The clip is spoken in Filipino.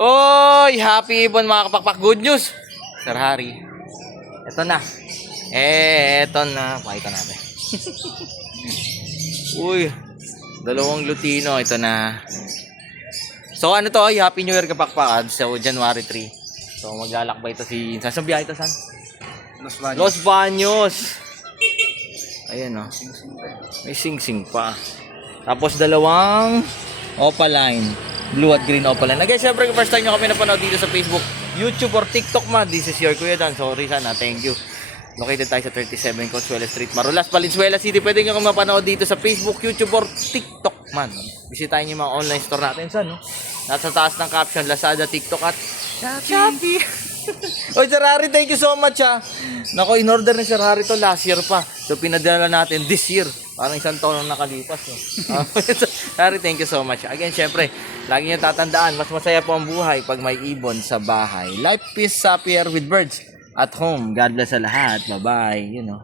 Oy, happy ibon mga kapakpak. Good news. Sir Harry. Ito na. Ito na. Pakita natin. Uy, dalawang Lutino. Ito na. So ano to? Happy New Year kapakpak. So January 3. So maglalakbay ito si... Saan biyahe ito? Saan? Los Baños. Ayan o. May sing-sing pa. Tapos dalawang Opaline. Blue at green Opaline. Again, syempre kung first time nyo kami napanood dito sa Facebook, YouTube or TikTok man, this is your Kuya Dan. Sorry sana, thank you. Located tayo sa 37 Consuelo Street, Marulas, Valenzuela City. Pwede nyo kami mapanood dito sa Facebook, YouTube or TikTok man. Bisitahin nyo yung mga online store natin. Saan, no? Nasa taas ng caption, Lazada, TikTok at Shopee. Oy, Sir Harry, thank you so much ha. Nako, in-order ni Sir Harry to last year pa. So, pinadala natin this year. Parang isang taon na nakalipas. No? Harry, thank you so much. Again, syempre, lagi niyo tatandaan, mas masaya po ang buhay pag may ibon sa bahay. Life, peace, happier with birds at home. God bless sa lahat. Bye-bye. You know.